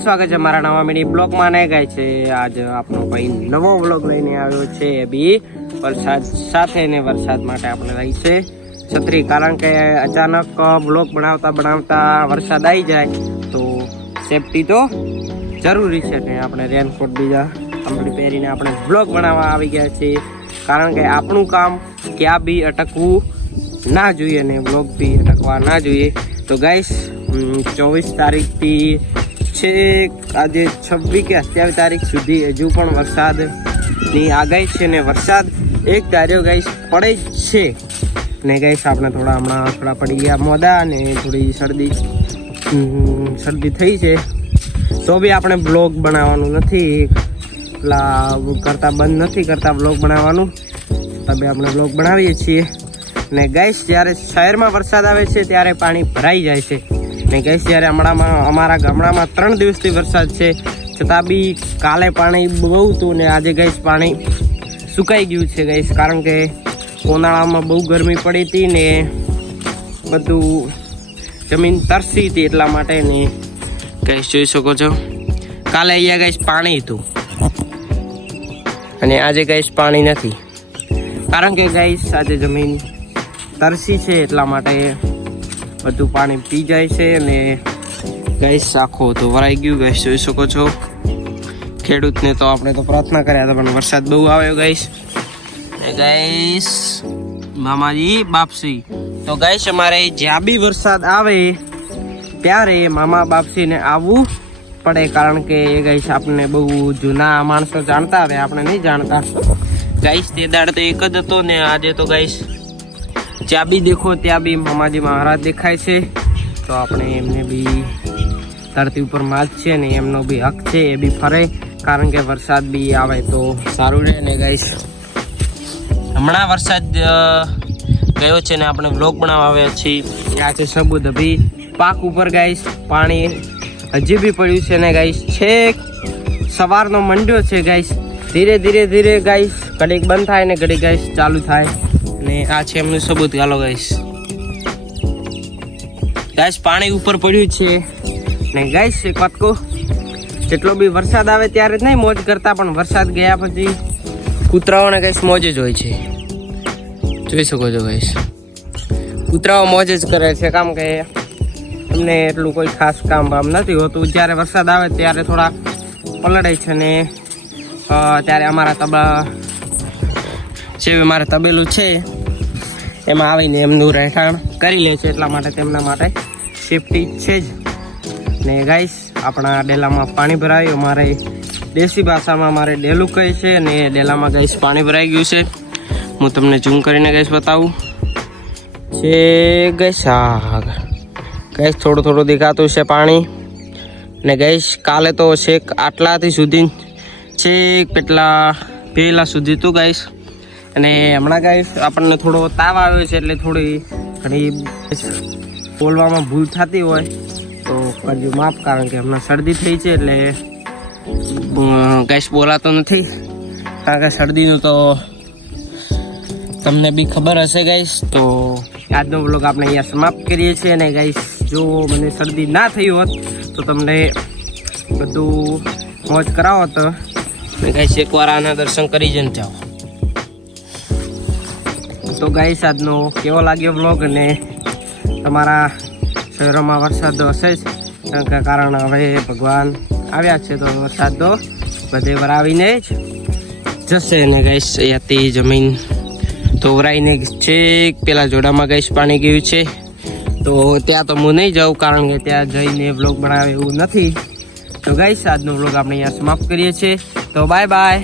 સ્વાગત છે મારા નવા મિની બ્લોગમાં. ને ગાય છે આજ આપણો ભાઈ નવો બ્લોગ લઈને આવ્યો છે. એ બી વરસાદ સાથે ને વરસાદ માટે આપણે રહી છે છત્રી, કારણ કે અચાનક બ્લોગ બનાવતા વરસાદ આવી જાય તો સેફટી તો જરૂરી છે ને આપણે રેનકોટ બીજા કમ્પ્લીટ પહેરીને આપણે બ્લોગ બનાવવા આવી ગયા છીએ, કારણ કે આપણું કામ ક્યાં બી અટકવું ના જોઈએ ને બ્લોગ બી અટકવા ના જોઈએ. તો ગાઈસ 24 તારીખથી છે આજે 26 કે 27 તારીખ સુધી હજુ પણ વરસાદની આગાહી છે ને વરસાદ એક ધાર્યો ગાઈસ પડે જ છે ને ગાઈસ આપણે થોડા પડી ગયા મોડા ને થોડી શરદી થઈ છે, તો બી આપણે બ્લોગ બનાવવાનું નથી બંધ નથી કરતા બ્લોગ બનાવવાનું, તબે આપણે બ્લોગ બનાવીએ છીએ. ને ગાઈસ જ્યારે શહેરમાં વરસાદ આવે છે ત્યારે પાણી ભરાઈ જાય છે ને ગાઈસ જ્યારે અમારા ગામડામાં 3 દિવસથી વરસાદ છે છતાં બી કાલે પાણી બહુ હતું ને આજે ગાઈસ પાણી સુકાઈ ગયું છે ગાઈસ, કારણ કે ઉનાળામાં બહુ ગરમી પડી હતી ને બધું જમીન તરસી હતી એટલા માટે ને ગાઈસ જોઈ શકો છો કાલે અહીંયા ગાઈસ પાણી હતું અને આજે ગાઈસ પાણી નથી, કારણ કે ગાઈસ આજે જમીન તરસી છે એટલા માટે બધું પાણી પી જાય છે ને ગાઈસ આખો તો વરાઈ ગયું ગાઈસ જોઈ શકો છો. ખેડૂતને તો આપણે તો પ્રાર્થના કર્યા હતા પણ વરસાદ બહુ આવ્યો ગાઈસ. ને ગાઈસ મામાજી બાપસી તો ગાઈસ અમારે જ્યાં બી વરસાદ આવે ત્યારે મામા બાપસીને આવવું પડે, કારણ કે એ ગાઈસ આપણને બહુ જૂના માણસો જાણતા હવે આપણે નહીં જાણતા ગાઈસ. તે દાડ તો એક જ હતો ને આજે તો ગાઈસ જ્યાં બી દેખો ત્યાં બી મામાજી મહારાજ દેખાય છે, તો આપણે એમને બી ધરતી ઉપર માજ છે ને એમનો બી હક છે એ બી ફરે, કારણ કે વરસાદ બી આવે તો સારું રહે ને ગાઈસ. હમણાં વરસાદ ગયો છે ને આપણે વ્લોગ બનાવવા આવ્યા છીએ. આ છે સબૂત અભી પાક ઉપર ગાઈસ પાણી હજી બી પડ્યું છે ને ગાઈસ છેક સવારનો મંડ્યો છે ગાઈસ. ધીરે ધીરે ગાઈસ ઘડીક બંધ થાય ને ઘડીક ગાઈસ ચાલુ થાય ને આ છે એમનું સબૂત. ગાલો ગાઈસ પાણી ઉપર પડ્યું છે ને ગાઈસ એક વાત કહું, જેટલો બી વરસાદ આવે ત્યારે જ નહીં મોજ કરતા, પણ વરસાદ ગયા પછી કૂતરાઓને ગાઈસ મોજ જ હોય છે, જોઈ શકો છો ગાઈસ. કૂતરાઓ મોજ જ કરે છે, કામ કે એમને એટલું કોઈ ખાસ કામ બામ નથી હોતું. જ્યારે વરસાદ આવે ત્યારે થોડા પલળે છે ને ત્યારે અમારા તબેલું છે એમાં આવીને એમનું રહેઠાણ કરી લે છે, એટલા માટે તેમના માટે સેફટી છે જ ને ગાઈસ. આપણા ડેલામાં પાણી ભરાયું, અમારે દેશી ભાષામાં અમારે ડેલું કહે છે અને ડેલામાં ગાઈસ પાણી ભરાઈ ગયું છે. હું તમને ઝૂમ કરીને ગાઈસ બતાવું છે ગાઈસ. હા ગાઈસ થોડું દેખાતું છે પાણી ને ગાઈસ કાલે તો છેક આટલાથી સુધી છેક કેટલા પહેલા સુધી હતું ગાઈસ, અને હમણાં ગાઈસ આપણને થોડો તાવ આવ્યો છે એટલે થોડી ઘણી બોલવામાં ભૂલ થતી હોય તો કરજો માફ, કારણ કે હમણાં શરદી થઈ છે એટલે ગાઈસ બોલાતો નથી, કારણ કે શરદીનું તો તમને બી ખબર હશે ગાઈસ. તો આજનો વ્લોગ આપણે અહીંયા સમાપ્ત કરીએ છીએ અને ગાઈસ જો મને શરદી ના થઈ હોત તો તમને બધું મોજ કરાવો તો ગાઈસ એકવાર આના દર્શન કરી જઈને જાઓ. તો ગાઈસ આજનો કેવો લાગ્યો વ્લોગ, અને તમારા શહેરોમાં વરસાદ હશે જ, કારણ હવે ભગવાન આવ્યા છે તો વરસાદ તો બધે ભરાવીને જ જશે ને ગાઈસ. અહીંયાથી જમીન તો વરાઈને છેક પેલા જોડામાં ગાઈસ પાણી ગયું છે, તો ત્યાં તો હું નહીં જાઉં કારણ કે ત્યાં જઈને વ્લોગ બનાવે એવું નથી. તો ગાઈસ આજનો વ્લોગ આપણે અહીંયા સમાપ્ત કરીએ છીએ, તો બાય બાય.